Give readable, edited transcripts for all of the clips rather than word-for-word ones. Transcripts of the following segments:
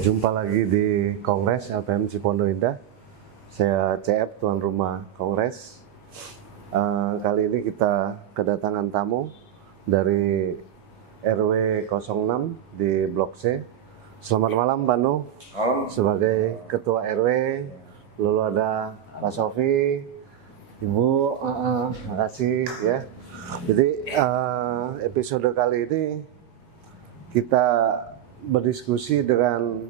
Jumpa lagi di Kongres LPM Cipondo Indah. Saya CF, tuan rumah Kongres. Kali ini kita kedatangan tamu dari RW 06 di Blok C. Selamat malam Pak Nu, sebagai Ketua RW. Lalu ada Pak Sofi, Ibu, makasih ya. Jadi episode kali ini kita berdiskusi dengan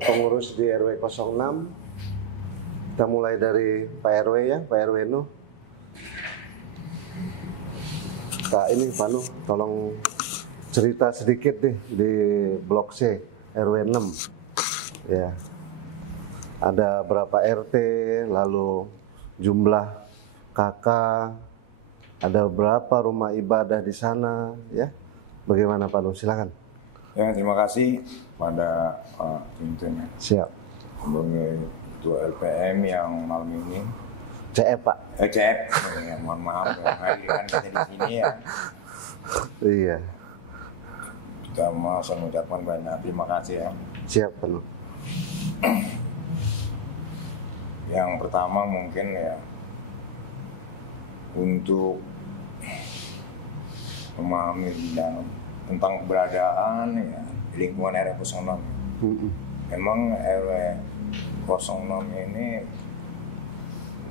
pengurus di RW 06. Kita mulai dari Pak RW ya, Pak RW Nu. Ini Pak Nu, tolong cerita sedikit nih di Blok C RW 6. Ya. Ada berapa RT, lalu jumlah KK, ada berapa rumah ibadah di sana ya. Bagaimana Pak Nu? Silakan. Ya, terima kasih pada Tintin. Siap. Sebagai Ketua LPM yang malam ini. CF Pak. CF. Ya, mohon maaf yang hadirkan kita di sini ya. Iya. Kita mau mengucapkan banyak terima kasih ya. Siap Pak Nu. Yang pertama mungkin ya untuk memahami tentang keberadaan ya lingkungan RW 06. Memang RW 06 ini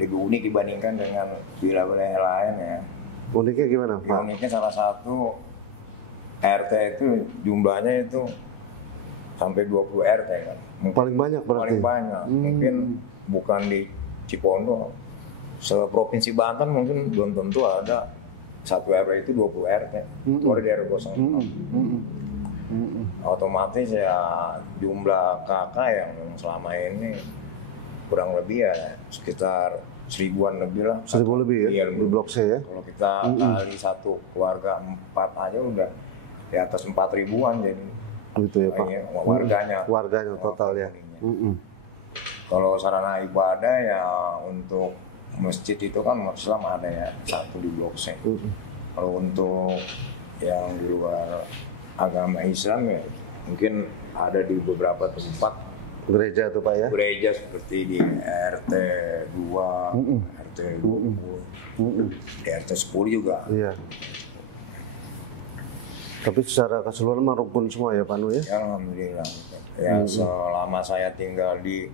lebih unik dibandingkan dengan wilayah lain ya. Uniknya gimana Pak? Uniknya salah satu RT itu jumlahnya itu sampai 20 RT kan. Paling banyak berarti? Paling banyak. Mungkin bukan di Cipondo. Se-provinsi Banten mungkin belum tentu ada satu RW itu 20 RT. Keluar dari RW 06. Otomatis ya jumlah KK yang selama ini kurang lebih ya sekitar 1000-an lebih lah. 1000 lebih ya? Iya, di Blok C ya? Kalau kita kali satu keluarga 4 aja udah di atas 4000-an jadi. Gitu ya Pak? Warganya total ya? Kalau sarana ibadah ya untuk masjid itu kan umat Islam ada ya satu di Blok C. Kalau untuk yang di luar agama Islam ya mungkin ada di beberapa tempat gereja tuh Pak ya? Gereja seperti di RT 2, RT 20, di RT 10 juga. Iya. Tapi secara keseluruhan mah rukun semua ya Pak Nu ya? Alhamdulillah. Ya selama saya tinggal di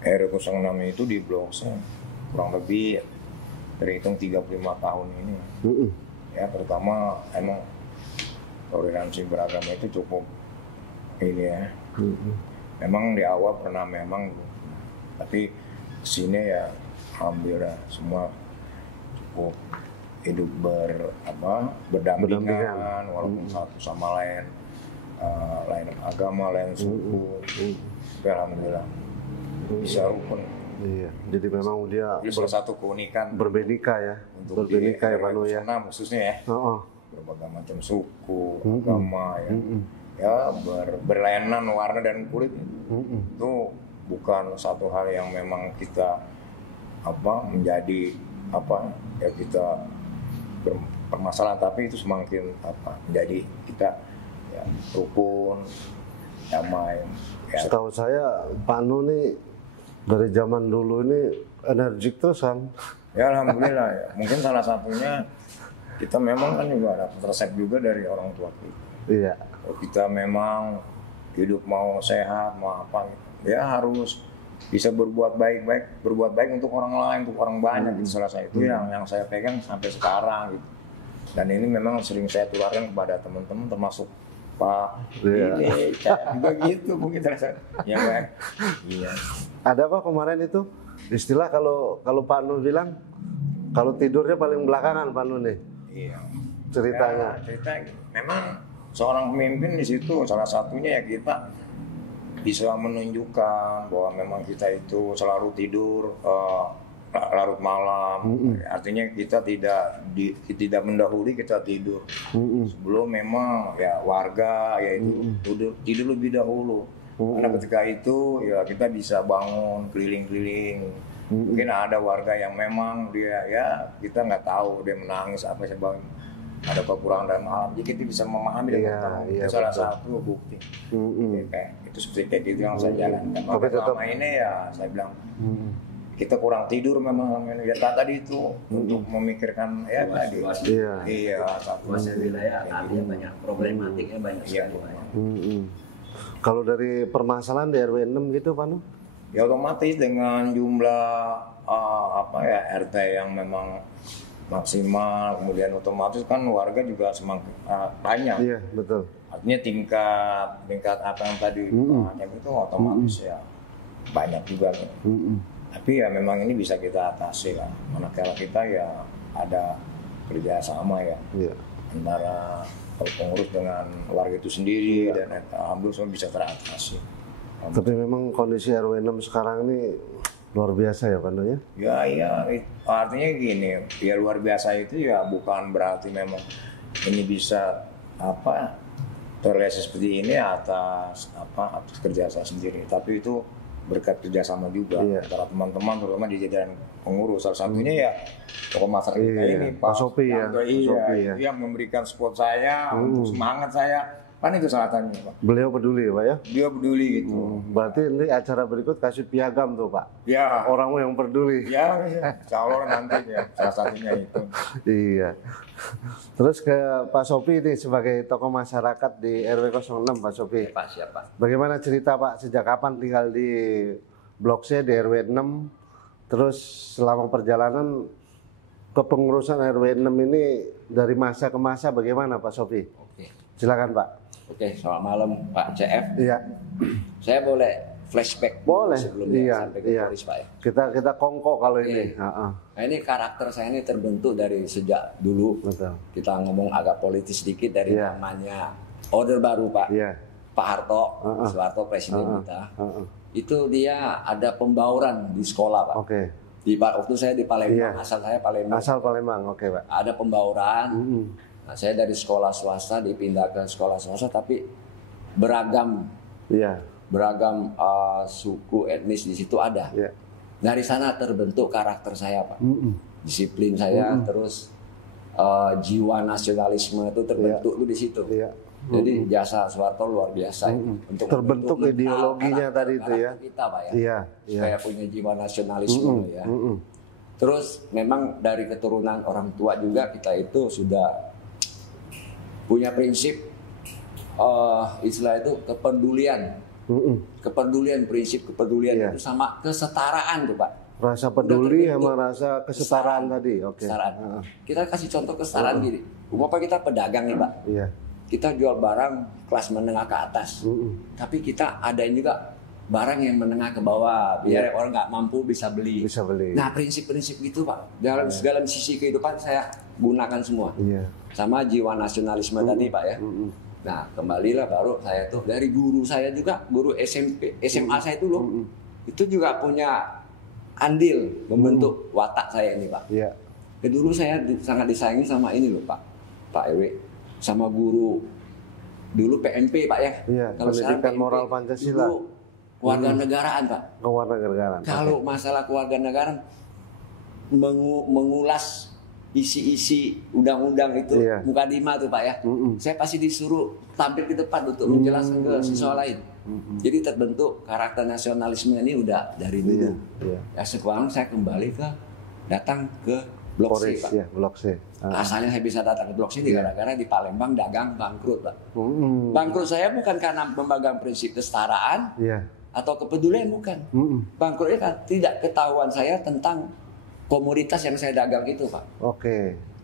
RW 06 itu di Blok C kurang lebih terhitung 35 tahun ini. Ya pertama emang toleransi beragama itu cukup ini ya. Memang di awal pernah memang, tapi sini ya alhamdulillah semua cukup hidup berdampingan walaupun satu sama lain, lain agama, lain suku. Tapi alhamdulillah bisa rukun. Iya, jadi memang dia salah satu keunikan berbedika ya, untuk berbedika ya Pak Nu ya. Khususnya ya. Berbagai macam suku, agama ya. Ya berlainan warna dan kulit itu bukan satu hal yang memang kita menjadi ya kita bermasalah, tapi itu semakin menjadi kita ya rukun, damai. Ya. Setahu saya Pak Nu nih dari zaman dulu ini energik terus kan? Ya alhamdulillah ya. Mungkin salah satunya kita memang kan juga ada resep juga dari orang tua kita. Iya. Kalau kita memang hidup mau sehat, mau apa gitu, ya harus bisa berbuat baik untuk orang lain, untuk orang banyak. Gitu. Salah satu itu yang saya pegang sampai sekarang gitu. Dan ini memang sering saya tularkan kepada teman-teman termasuk Pak ini juga gitu mungkin terasa. Ya Pak. Iya. Ada apa kemarin itu istilah kalau Pak Nu bilang kalau tidurnya paling belakangan Pak Nu nih. Iya. Ceritanya. Ya, cerita memang seorang pemimpin di situ salah satunya ya kita bisa menunjukkan bahwa memang kita itu selalu tidur larut malam. Artinya kita tidak mendahului kita tidur. Sebelum memang ya warga yaitu tidur lebih dahulu. Karena ketika itu ya kita bisa bangun keliling-keliling. Mungkin ada warga yang memang dia ya kita nggak tahu dia menangis apa sebagainya. ada kekurangan dalam alam, jadi kita bisa memahami dan mengetahui. Itu salah satu bukti. Ya, kayak itu seperti kayak gitu yang saya jalankan. Tapi selama ini ya saya bilang kita kurang tidur memang ya tadi itu untuk memikirkan ya tadi. Iya, situasi wilayah artinya banyak problematiknya banyak sekali. Kalau dari permasalahan di RW 6 gitu Pak Nuh? Ya otomatis dengan jumlah RT yang memang maksimal, kemudian otomatis kan warga juga semakin banyak. Iya, betul. Artinya tingkat apa yang tadi itu otomatis ya banyak juga. Tapi ya memang ini bisa kita atasi lah. Manakala kita ya ada kerjasama ya antara pengurus dengan warga itu sendiri dan alhamdulillah semua bisa teratasi. Tapi memang kondisi RW 6 sekarang ini luar biasa ya Pak Nuh ya? Ya, artinya gini, ya luar biasa itu ya bukan berarti memang ini bisa terrealisasi seperti ini atas kerja saya sendiri, tapi itu berkat kerjasama juga antara teman-teman terutama di jajaran pengurus. Salah satunya ya tokoh masyarakat kita ini Pak Sopi ya. Itu yang memberikan support saya untuk semangat saya. Kan itu salah satunya Pak. Beliau peduli Pak ya? Dia peduli gitu. Berarti ini acara berikut kasih piagam tuh Pak? Ya. Orang yang peduli. Ya, insya Allah nanti ya salah satunya itu. Iya. Terus ke Pak Sopi ini sebagai tokoh masyarakat di RW 06 Pak Sopi. Pak, siapa? Bagaimana cerita Pak sejak kapan tinggal di Blok C di RW 6? Terus selama perjalanan kepengurusan RW 6 ini dari masa ke masa bagaimana Pak Sopi? Oke. Silakan Pak. Oke, selamat malam Pak CF. Iya. Saya boleh flashback boleh sebelumnya sampai ke Polres Pak ya. Kita kongko kalau ini. Nah ini karakter saya ini terbentuk dari sejak dulu. Betul. Kita ngomong agak politis sedikit dari namanya Orde Baru Pak. Pak Harto, Soeharto presiden kita. Itu dia ada pembauran di sekolah Pak. Oke. Waktu saya di Palembang, asal saya Palembang. Asal Palembang, oke Pak. Ada pembauran. Nah, saya dari sekolah swasta dipindah ke sekolah swasta, tapi beragam, beragam suku etnis di situ ada. Dari sana terbentuk karakter saya Pak, disiplin saya, terus jiwa nasionalisme itu terbentuk tuh di situ. Jadi jasa Soeharto luar biasa untuk terbentuk ideologinya tadi itu ya. Kita Pak ya, supaya punya jiwa nasionalisme ya. Terus memang dari keturunan orang tua juga kita itu sudah punya prinsip istilah itu kepedulian, prinsip kepedulian itu sama kesetaraan tuh Pak. Rasa peduli sama rasa kesetaraan tadi, oke. Kita kasih contoh kesetaraan gini. Umpama kita pedagang nih Pak, kita jual barang kelas menengah ke atas, tapi kita adain juga barang yang menengah ke bawah biar orang nggak mampu bisa beli. Nah prinsip-prinsip gitu Pak dalam segala sisi kehidupan saya gunakan semua. Sama jiwa nasionalisme tadi Pak ya. Nah kembalilah baru saya tuh dari guru saya juga, guru SMA saya dulu itu juga punya andil membentuk watak saya ini Pak. Dulu saya sangat disayangi sama ini loh Pak Ewe, sama guru dulu PMP Pak ya. Kalau pendidikan moral Pancasila. Dulu kewarganegaraan Pak. Kewarganegaraan. Kalau masalah kewarganegaraan mengulas isi-isi undang-undang itu mukadimah tuh Pak ya. Saya pasti disuruh tampil ke depan untuk menjelaskan ke siswa lain. Jadi terbentuk karakter nasionalisme ini udah dari dulu. Ya sekarang saya kembali datang ke Blok C Pak. Blok C. Asalnya saya bisa datang ke Blok C gara-gara di Palembang dagang bangkrut Pak. Bangkrut saya bukan karena memegang prinsip kesetaraan atau kepedulian, bukan. Bangkrutnya kan tidak ketahuan saya tentang komoditas yang saya dagang itu Pak.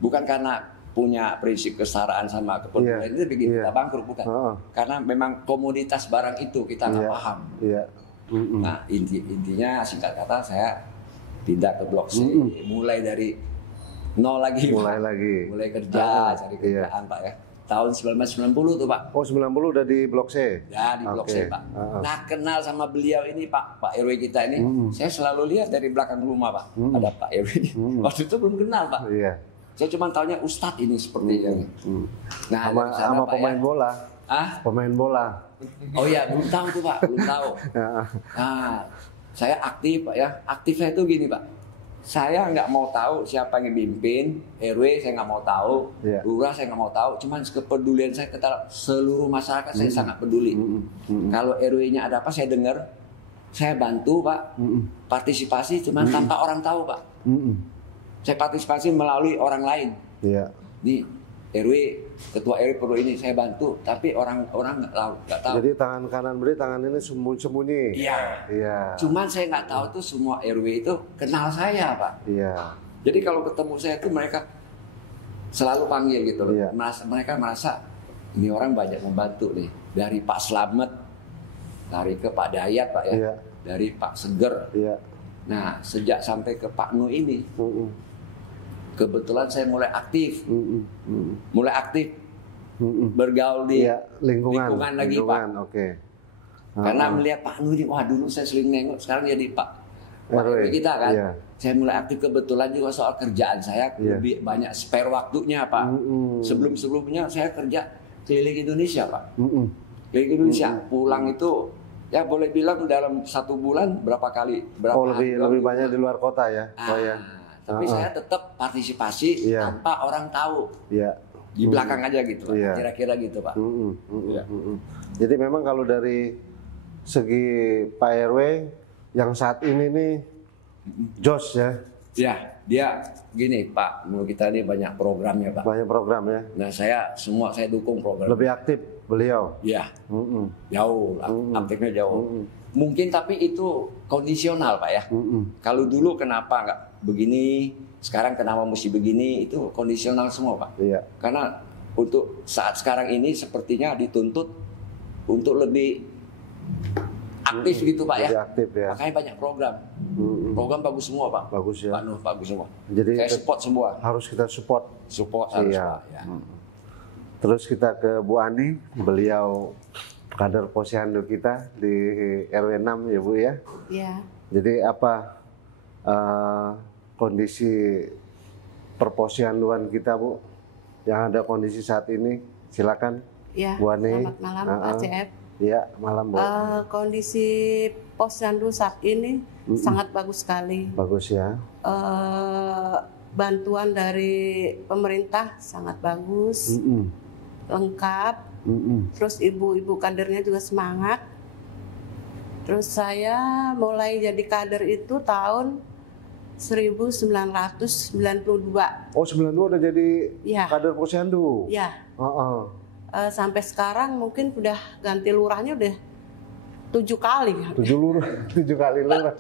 Bukan karena punya prinsip kesetaraan sama kepedulian itu bikin kita bangkrut, bukan. Karena memang komoditas barang itu kita nggak paham. Nah intinya singkat kata saya pindah ke Blok C, mulai dari nol lagi. Mulai kerja, cari kerjaan Pak ya. Tahun 1990 tuh Pak. Oh 90 udah di Blok C? Ya di Blok C Pak. Nah kenal sama beliau ini Pak RW kita ini, saya selalu lihat dari belakang rumah Pak, ada Pak RW. Waktu itu belum kenal Pak. Saya cuma taunya Ustadz ini seperti ini. Nah sama pemain bola. Pemain bola. Oh iya belum tahu tuh Pak, belum tahu. Nah saya aktif Pak ya, aktif saya tuh gini Pak. Saya nggak mau tahu siapa yang mimpin, RW saya nggak mau tahu, lurah saya nggak mau tahu. Cuman kepedulian saya ke seluruh masyarakat saya sangat peduli. Kalau RW-nya ada apa saya dengar, saya bantu Pak. Partisipasi cuman tanpa orang tahu Pak. Saya partisipasi melalui orang lain. Di RW, ketua RW perlu ini saya bantu, tapi orang nggak tahu. Jadi tangan kanan beri, tangan ini sembunyi. Iya. Cuman saya nggak tahu tuh semua RW itu kenal saya Pak. Iya. Jadi kalau ketemu saya tuh mereka selalu panggil gitu loh. Mereka merasa ini orang banyak membantu nih. Dari Pak Slamet, dari ke Pak Dayat Pak ya, dari Pak Seger. Nah sejak sampai ke Pak Nu ini. Kebetulan saya mulai aktif, bergaul di lingkungan lagi Pak. Karena melihat Pak Nur, wah dulu saya sering nengok, sekarang jadi Pak RW kita kan. Saya mulai aktif, kebetulan juga soal kerjaan saya lebih banyak spare waktunya Pak. Sebelumnya saya kerja keliling Indonesia Pak. Keliling Indonesia, pulang itu ya boleh bilang dalam 1 bulan berapa kali? Lebih banyak di luar kota ya. Tapi saya tetap partisipasi tanpa orang tahu. Di belakang aja gitu, kira-kira gitu Pak. Jadi memang kalau dari segi Pak RW yang saat ini nih jos ya. Ya, dia gini Pak, menurut kita ini banyak programnya Pak. Banyak program ya. Nah saya dukung program. Lebih aktif beliau. Ya, jauh, aktifnya jauh. Mungkin tapi itu kondisional Pak ya. Kalau dulu kenapa nggak begini, sekarang kenapa mesti begini, itu kondisional semua Pak. Karena untuk saat sekarang ini sepertinya dituntut untuk lebih aktif gitu Pak ya. Aktif ya. Makanya banyak program. Program bagus semua Pak. Bagus ya. Pak Nuh bagus semua. Jadi saya support semua. Harus kita support. Harus Pak. Ya. Terus kita ke Bu Ani, beliau kader posyandu kita di RW 6 ya Bu ya. Iya. Jadi apa kondisi perposyanduan kita Bu, yang ada kondisi saat ini, silakan Bu Ani. Selamat malam Pak CF. Iya, malam Bu. Kondisi posyandu saat ini sangat bagus sekali. Bagus ya. Bantuan dari pemerintah sangat bagus, lengkap. Terus ibu-ibu kadernya juga semangat. Terus saya mulai jadi kader itu tahun 1992. Oh 92 udah jadi kader posyandu? Iya. Sampai sekarang mungkin udah ganti lurahnya udah 7 kali. 7 kali lurah.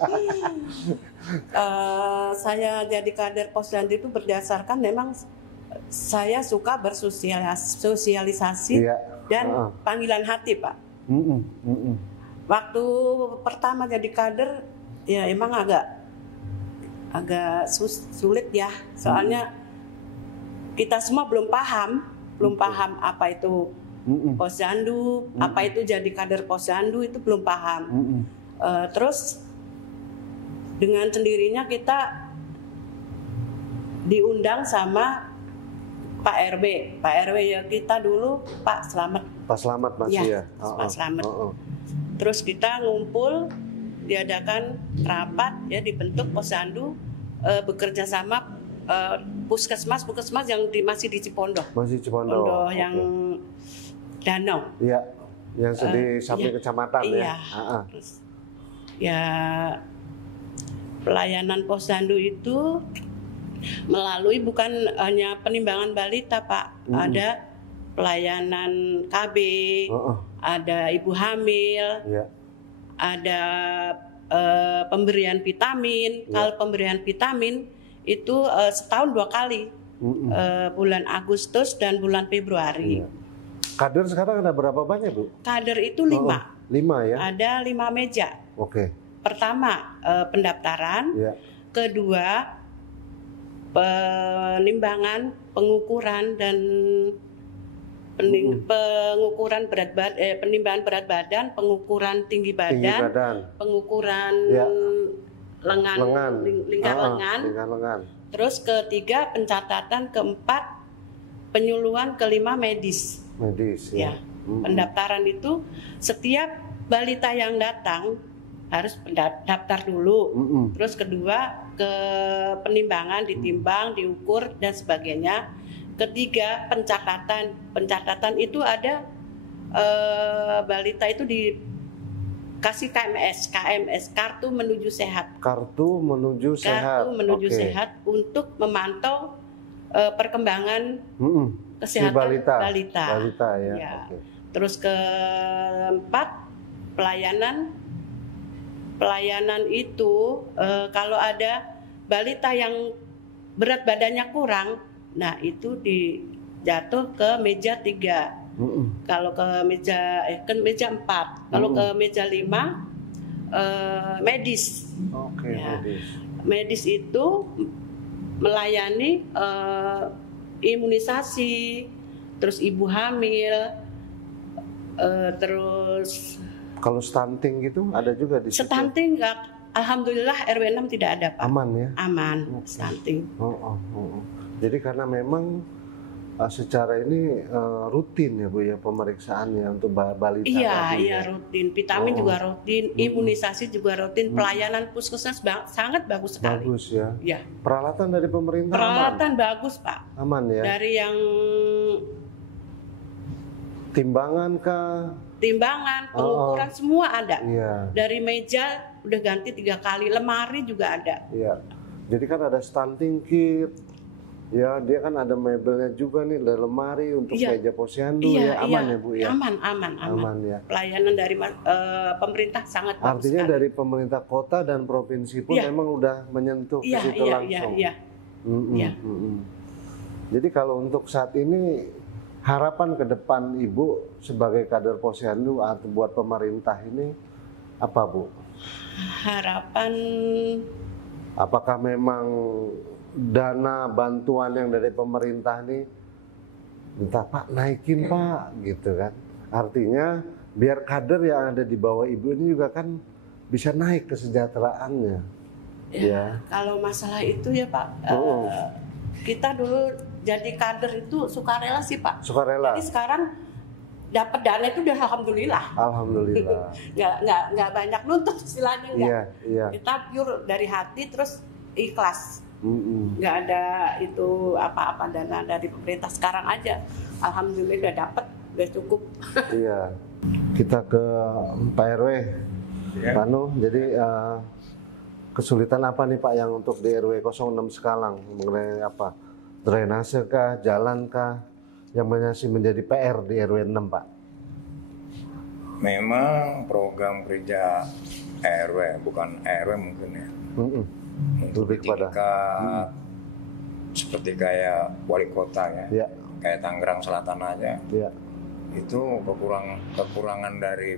Saya jadi kader posyandu itu berdasarkan memang saya suka bersosialisasi dan panggilan hati Pak. Waktu pertama jadi kader ya emang agak sulit ya, soalnya kita semua belum paham apa itu posyandu, apa itu jadi kader posyandu, itu belum paham. Terus dengan sendirinya kita diundang sama Pak RW ya kita dulu Pak Slamet. Pak Slamet masih ya. Pak Slamet. Terus kita ngumpul, diadakan rapat ya, dibentuk posyandu, bekerja sama puskesmas yang masih di Cipondoh. Masih Cipondoh. Yang Danau. Iya. Yang di samping kecamatan ya. Terus, ya pelayanan posyandu itu melalui bukan hanya penimbangan balita Pak, ada pelayanan KB, ada ibu hamil, ada pemberian vitamin. Kalau pemberian vitamin itu setahun 2 kali, bulan Agustus dan bulan Februari. Kader sekarang ada berapa banyak Bu? Kader itu 5. 5 ya? Ada 5 meja. Pertama pendaftaran, kedua penimbangan, pengukuran dan pengukuran penimbangan berat badan, pengukuran tinggi badan. Pengukuran lingkar lengan. Terus ketiga pencatatan, keempat penyuluhan, kelima medis. Ya. Pendaftaran itu setiap balita yang datang harus daftar dulu. Terus kedua ke penimbangan, ditimbang, diukur dan sebagainya. Ketiga pencatatan itu ada balita itu dikasih KMS, kartu menuju sehat. Kartu menuju sehat untuk memantau perkembangan kesehatan si balita. Ya. Okay. Terus keempat pelayanan itu kalau ada balita yang berat badannya kurang, nah itu dijatuh ke meja 3. Kalau ke meja 4. Kalau ke meja 5 medis. Oke, ya. Medis itu melayani imunisasi, terus ibu hamil, terus kalau stunting gitu ada juga di situ. Stunting enggak, alhamdulillah RW 6 tidak ada, Pak. Aman ya? Aman, stunting. Jadi karena memang secara ini rutin ya Bu ya pemeriksaannya untuk balita. Iya rutin. Vitamin juga rutin, imunisasi juga rutin, pelayanan puskesmas sangat bagus sekali. Bagus ya. Iya. Peralatan dari pemerintah Peralatan bagus, Pak. Aman ya. Dari yang timbangan pengukuran semua ada. Iya. Dari meja udah ganti 3 kali, lemari juga ada. Iya. Jadi kan ada stunting kit. Ya, dia kan ada mebelnya juga nih, ada lemari untuk meja posyandu aman ya Bu ya. Aman ya. Pelayanan dari pemerintah sangat bagus. Artinya sekali. Dari pemerintah kota dan provinsi pun memang udah menyentuh ke situ langsung. Iya. Jadi kalau untuk saat ini harapan ke depan Ibu sebagai kader posyandu atau buat pemerintah ini apa Bu? Harapan apakah memang dana bantuan yang dari pemerintah nih minta Pak naikin Pak gitu kan, artinya biar kader yang ada di bawah Ibu ini juga kan bisa naik kesejahteraannya ya. Kalau masalah itu ya Pak, kita dulu jadi kader itu sukarela sih Pak. Sukarela. Jadi sekarang dapat dana itu udah alhamdulillah. nggak banyak nuntut istilahnya enggak. Iya. Kita pure dari hati terus ikhlas. Nggak ada itu apa-apa dana dari pemerintah sekarang aja. Alhamdulillah udah dapat, udah cukup. Iya. Kita ke Pak RW. Panu, jadi kesulitan apa nih Pak yang untuk di RW 06 Sekalang mengenai apa? Drainase kah, jalan kah yang masih menjadi PR di RW 6 Pak? Memang program kerja RW, bukan RW mungkin ya. Untuk lebih tingkat seperti kayak wali kota ya, kayak Tangerang Selatan aja, itu kekurangan dari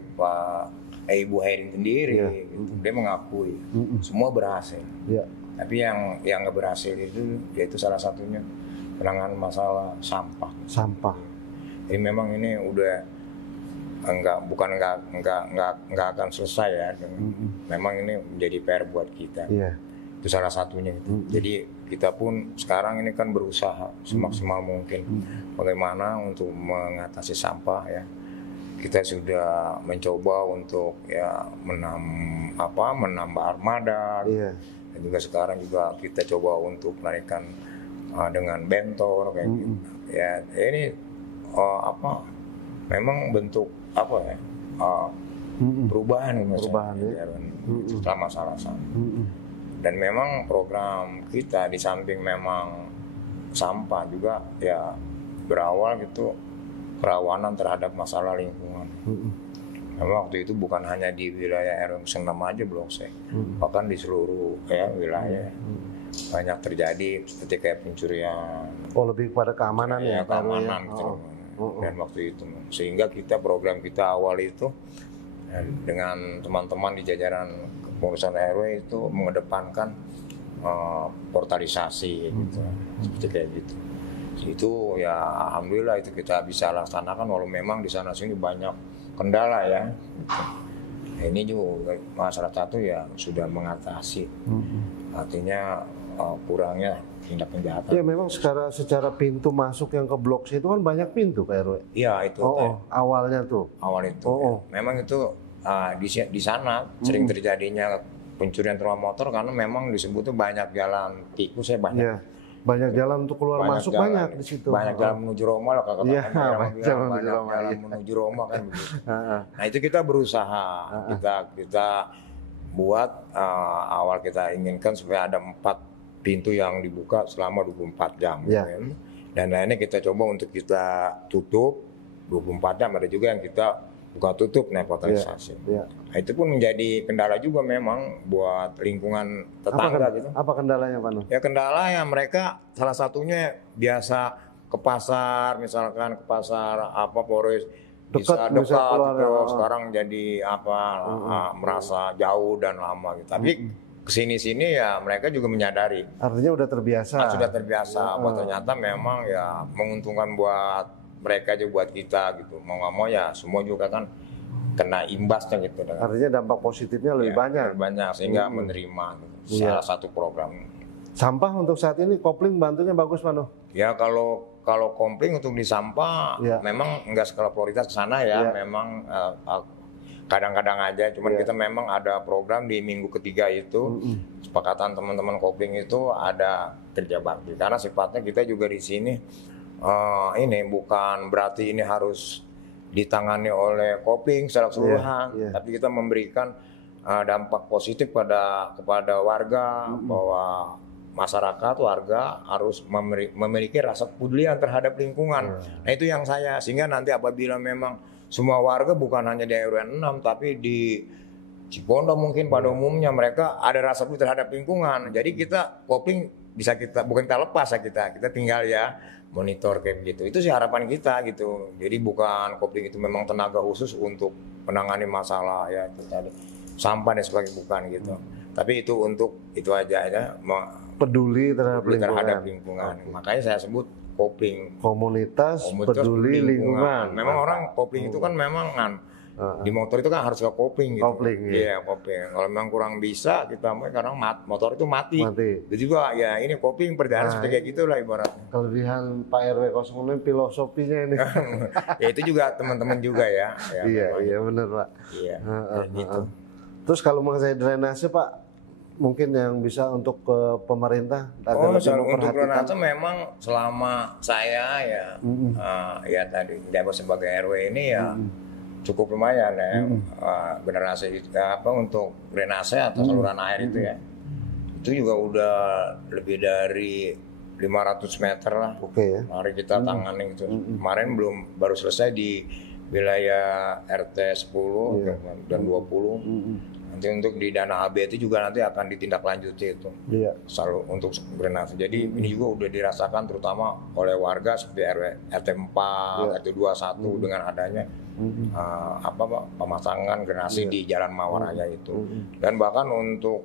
Ibu Hairin sendiri, gitu. Dia mengakui semua berhasil, tapi yang nggak berhasil itu yaitu salah satunya penanganan masalah sampah. Jadi memang ini udah nggak akan selesai ya. Memang ini menjadi PR buat kita. Itu salah satunya itu. Jadi kita pun sekarang ini kan berusaha semaksimal mungkin bagaimana untuk mengatasi sampah ya. Kita sudah mencoba untuk ya menambah armada. Dan juga sekarang juga kita coba untuk menaikkan dengan bentor kayak gitu. Ya ini memang bentuk perubahan ya. Setelah masalah sampah. Dan memang program kita di samping memang sampah juga ya berawal gitu kerawanan terhadap masalah lingkungan. Memang waktu itu bukan hanya di wilayah RW 6 aja Blok C, bahkan di seluruh wilayah banyak terjadi seperti kayak pencurian. Lebih pada keamanan ya? Keamanan gitu. Dan waktu itu sehingga program kita awal itu dengan teman-teman di jajaran pengurusan RW itu mengedepankan portalisasi gitu, seperti kayak gitu. Itu ya alhamdulillah itu kita bisa laksanakan walau memang di sana sini banyak kendala ya. Gitu. Ini juga masalah satu ya sudah mengatasi, artinya kurangnya tindak kejahatan. Ya memang secara pintu masuk yang ke Blok C itu kan banyak pintu Pak RW. Iya itu. Awalnya tuh. Awal itu. Ya. Memang itu di sana sering terjadinya pencurian terowongan motor karena memang disebut tuh banyak jalan tikus ya, banyak. Yeah. Banyak jalan untuk keluar masuk jalan, banyak di situ. Banyak jalan menuju Roma lah kakak. Iya, banyak jalan iya. menuju Roma kan begitu. Nah itu kita berusaha, kita buat awal kita inginkan supaya ada 4 pintu yang dibuka selama 24 jam. Yeah. Kan? Dan lainnya kita coba untuk kita tutup 24 jam, ada juga yang kita buka tutup nepotalisasi. Yeah. Nah, itu pun menjadi kendala juga memang buat lingkungan tetangga gitu. Apa kendalanya Pak Nuh? Ya kendala ya mereka salah satunya biasa ke pasar, misalkan ke pasar Polres bisa dekat gitu. Sekarang jadi merasa jauh dan lama gitu. Tapi kesini-sini ya mereka juga menyadari. Artinya udah terbiasa. Sudah terbiasa. Ternyata memang ya menguntungkan buat mereka juga buat kita gitu. Mau nggak mau ya semua juga kan kena imbasnya gitu. Artinya dampak positifnya lebih banyak. Lebih banyak sehingga menerima gitu. Salah satu program. Sampah untuk saat ini kopling bantunya bagus Pak Nuh? Ya kalau kopling untuk di sampah memang enggak skala prioritas ke sana ya. Memang kadang-kadang aja. Cuman kita memang ada program di minggu ketiga itu sepakatan teman-teman kopling itu ada kerja bakti. Karena sifatnya kita juga di sini ini bukan berarti ini harus ditangani oleh kopling secara keseluruhan, tapi kita memberikan dampak positif kepada warga bahwa masyarakat warga harus memiliki rasa kepedulian terhadap lingkungan. Nah itu yang sehingga nanti apabila memang semua warga bukan hanya di RW 6 tapi di Cipondo mungkin pada umumnya mereka ada rasa peduli terhadap lingkungan. Jadi kita kopling bisa bukan kita lepas ya kita tinggal ya monitor kayak begitu. Itu sih harapan kita gitu. Jadi bukan kopling itu memang tenaga khusus untuk menangani masalah ya itu tadi sampah dan sebagainya, bukan gitu. Tapi itu untuk itu aja peduli terhadap lingkungan. Makanya saya sebut kopling. Komunitas peduli lingkungan. Memang orang kopling itu kan memang di motor itu kan harus ke kopling gitu. Kopling, iya kopling. Kalau memang kurang bisa kita kadang motor itu mati. Itu juga ya ini kopling perjalanan seperti kayak gitulah ibaratnya. Kelebihan Pak RW 06 filosofinya ini. Ya itu juga teman-teman juga ya. Iya benar Pak. Iya. Gitu. Terus kalau mengenai drainase Pak, mungkin yang bisa untuk ke pemerintah untuk drainase memang selama saya ya tadi jabat sebagai RW ini ya cukup lumayan ya generasi untuk drainase atau saluran air itu ya itu juga udah lebih dari 500 meter lah. Ya. Mari kita tangani itu. Kemarin baru selesai di wilayah RT 10 dan 20. Nanti untuk di dana AB itu juga nanti akan ditindaklanjuti itu. Selalu untuk drainase. Jadi ini juga udah dirasakan terutama oleh warga seperti RT 4, RT 21 dengan adanya pemasangan drainase di Jalan Mawaraya itu. Dan bahkan untuk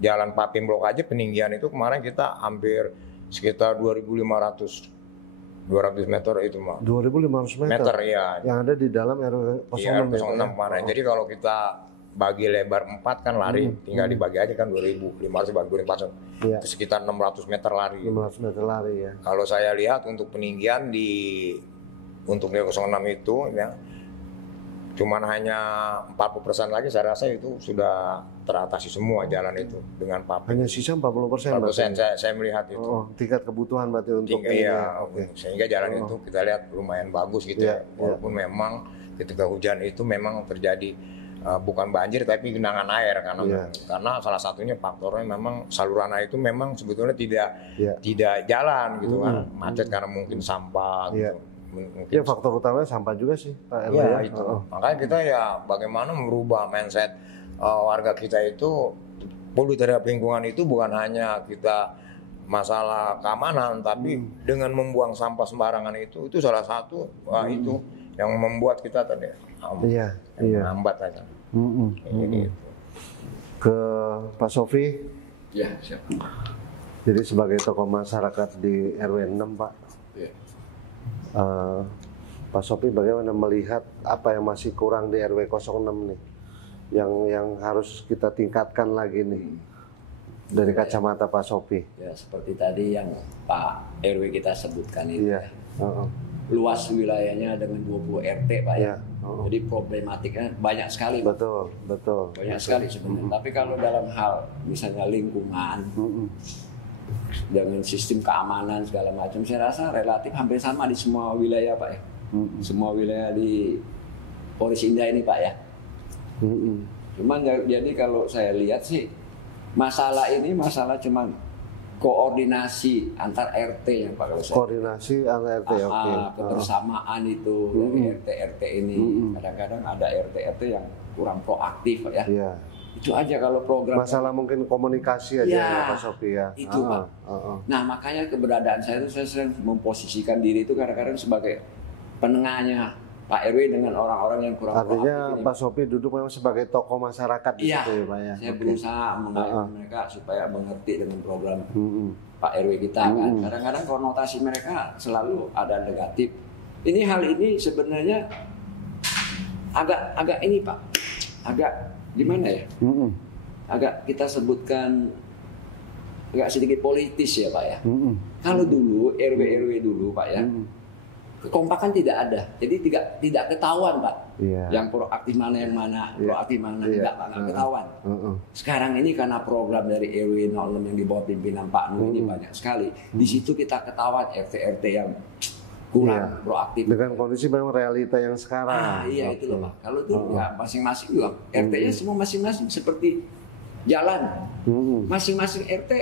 Jalan Papim Blok aja peninggian itu kemarin kita hampir sekitar 2.500 meter itu mah. 2.500 meter ya. Yang ada di dalam RW 06. Iya, 06 kemarin. Jadi kalau kita bagi lebar 4 kan lari, tinggal dibagi aja kan 2.500 bagi 2.400. Itu sekitar 600 meter lari. 600 meter lari ya. Kalau saya lihat untuk peninggian untuk 06 itu ya cuman hanya 40% lagi saya rasa itu sudah teratasi semua jalan itu dengan papir. Hanya sisa 40%. 40% saya melihat itu. Tingkat kebutuhan berarti untuk sehingga jalan itu kita lihat lumayan bagus gitu ya. Walaupun memang ketika hujan itu memang terjadi bukan banjir tapi genangan air karena salah satunya faktornya memang saluran air itu memang sebetulnya tidak jalan gitu kan, macet karena mungkin sampah gitu. Ya faktor utamanya sampah juga sih Pak RW ya. Itu. Makanya kita ya bagaimana merubah mindset warga kita itu peduli terhadap lingkungan itu bukan hanya kita masalah keamanan tapi dengan membuang sampah sembarangan itu salah satu itu yang membuat kita tadi lambat aja. Ke Pak Sofi. Ya, siap. Jadi sebagai tokoh masyarakat di RW 6 Pak. Ya. Pak Sofi bagaimana melihat apa yang masih kurang di RW 06 nih? Yang harus kita tingkatkan lagi nih dari kacamata Pak Sofi. Ya seperti tadi yang Pak RW kita sebutkan itu. luas wilayahnya dengan 20 RT Pak ya. Ya. Oh. Jadi problematiknya banyak sekali Pak. Betul. Banyak sekali sebenarnya. Tapi kalau dalam hal misalnya lingkungan dengan sistem keamanan segala macam, saya rasa relatif hampir sama di semua wilayah Pak ya. Semua wilayah di Polres Indah ini Pak ya. Cuman jadi kalau saya lihat sih masalah ini cuman koordinasi antar RT yang Pak kalau saya. Koordinasi antar RT, oke. Kebersamaan itu dari RT ini. Kadang-kadang ada RT yang kurang proaktif Pak ya. Iya. Itu aja kalau program. Masalah mungkin komunikasi aja ya, Pak Sofi ya. Itu Pak. Nah makanya keberadaan saya itu saya sering memposisikan diri itu kadang-kadang sebagai penengahnya Pak RW dengan orang-orang yang kurang Artinya proaktif. Pak Sofi duduk memang sebagai tokoh masyarakat di situ ya Pak ya. Saya berusaha mengayomi mereka supaya mengerti dengan program Pak RW kita kan. Kadang-kadang konotasi mereka selalu ada negatif. Hal ini sebenarnya agak ini Pak, agak gimana ya? Agak kita sebutkan agak sedikit politis ya Pak ya. Kalau dulu RW dulu Pak ya. Kekompakan tidak ada, jadi tidak ketahuan Pak. Yang proaktif mana proaktif mana enggak ketahuan. Sekarang ini karena program dari RW 06 yang di bawah pimpinan Pak Nur ini banyak sekali. Di situ kita ketahuan RT yang kurang proaktif. Dengan kondisi memang realita yang sekarang. Iya itu loh Pak. Kalau dulu ya masing-masing juga RT-nya semua masing-masing seperti jalan. Masing-masing RT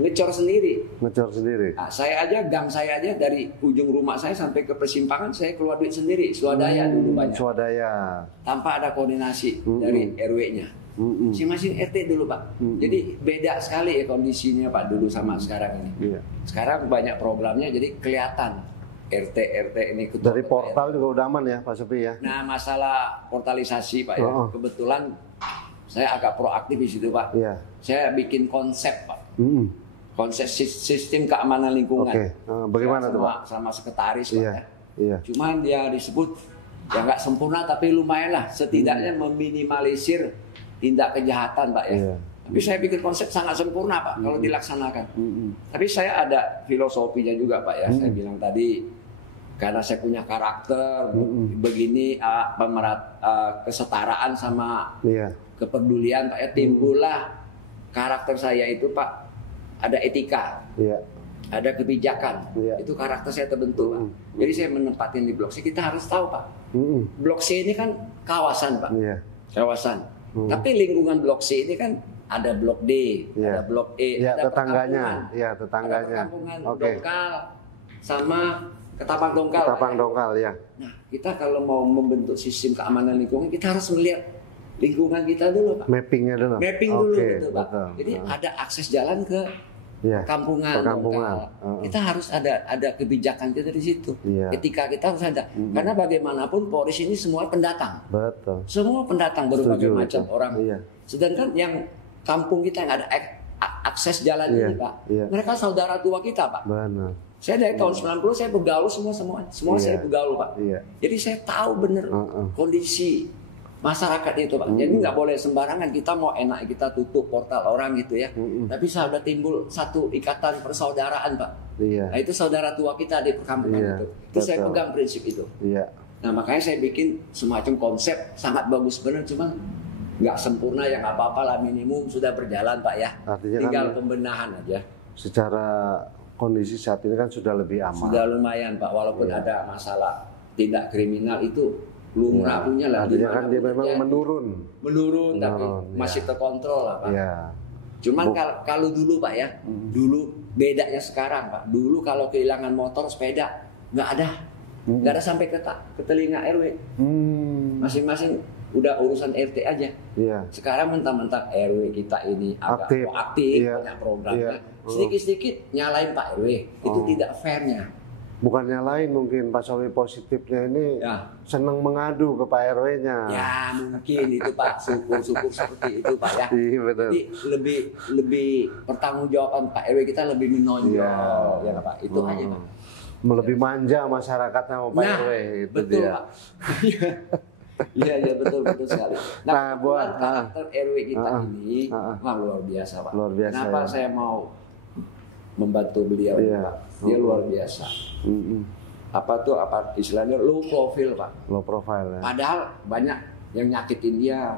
ngecor sendiri. Nah, gang saya aja dari ujung rumah saya sampai ke persimpangan saya keluar duit sendiri, swadaya dulu banyak. Swadaya. Tanpa ada koordinasi dari RW-nya. Masing-masing RT dulu Pak. Jadi beda sekali ya kondisinya Pak dulu sama sekarang ini. Sekarang banyak programnya jadi kelihatan RT ini ketua. Dari portal juga udah aman ya Pak Sofi ya. Nah masalah portalisasi Pak ya, kebetulan saya agak proaktif di situ Pak. Saya bikin konsep Pak. Konsep sistem keamanan lingkungan. Bagaimana tuh Pak? Sama sekretaris Pak ya. Cuman dia disebut ya nggak sempurna tapi lumayan lah setidaknya meminimalisir tindak kejahatan Pak ya. Tapi saya pikir konsep sangat sempurna Pak kalau dilaksanakan. Tapi saya ada filosofinya juga Pak ya. Saya bilang tadi karena saya punya karakter begini kesetaraan sama kepedulian Pak ya, timbullah karakter saya itu Pak, ada etika, ada kebijakan, itu karakter saya terbentuk Pak. Jadi saya menempatin di Blok C, kita harus tahu Pak, Blok C ini kan kawasan Pak, kawasan. Tapi lingkungan Blok C ini kan ada Blok D, ada Blok E, ada tetangganya, ada perkampungan Dongkal sama Ketapang Dongkal. Ketapang Dongkal ya. Nah kita kalau mau membentuk sistem keamanan lingkungan kita harus melihat lingkungan kita dulu Pak. Mappingnya dulu. Mapping dulu gitu Pak. Jadi ada akses jalan ke perkampungan. Kita harus ada kebijakan kita di situ. Ketika kita harus ada. Karena bagaimanapun Polres ini semua pendatang. Betul. Semua pendatang berbagai macam orang. Sedangkan yang kampung kita yang ada akses jalan ini Pak. Mereka saudara tua kita Pak. Benar. Saya dari tahun 90 saya bergaul semua saya bergaul Pak. Jadi saya tahu benar kondisi masyarakat itu Pak. Jadi nggak boleh sembarangan kita mau enak kita tutup portal orang gitu ya. Tapi sudah timbul satu ikatan persaudaraan Pak. Nah itu saudara tua kita di perkampungan itu. Itu saya pegang prinsip itu. Nah makanya saya bikin semacam konsep sangat bagus benar, cuman nggak sempurna yang apa-apa lah, minimum sudah berjalan Pak ya. Artinya tinggal kan pembenahan aja. Secara kondisi saat ini kan sudah lebih aman. Sudah lumayan Pak, walaupun ada masalah tindak kriminal itu lumrah punya lah. Artinya kan dia memang menurun tapi masih terkontrol lah Pak. Cuman kalau dulu Pak ya, dulu bedanya sekarang Pak. Dulu kalau kehilangan motor, sepeda nggak ada sampai ke telinga RW. Masing-masing udah urusan RT aja. Sekarang mentang-mentang RW kita ini agak proaktif, banyak programnya. Sedikit-sedikit nyalain Pak RW, itu tidak fairnya. Bukannya lain mungkin Pak Sofi positifnya ini senang mengadu ke Pak RW-nya. Ya mungkin itu Pak, syukur seperti itu Pak ya. Betul. Jadi lebih pertanggungjawaban Pak RW kita lebih menonjol ya Pak. Itu aja Pak. Lebih manja masyarakatnya sama Pak RW itu betul, dia. Pak. Iya betul sekali. Nah buat karakter RW kita ini luar biasa Pak. Luar biasa. Kenapa saya mau membantu beliau, Pak. Dia luar biasa. Apa tuh, apa istilahnya low profile, Pak. Low profile ya. Padahal banyak yang nyakitin dia,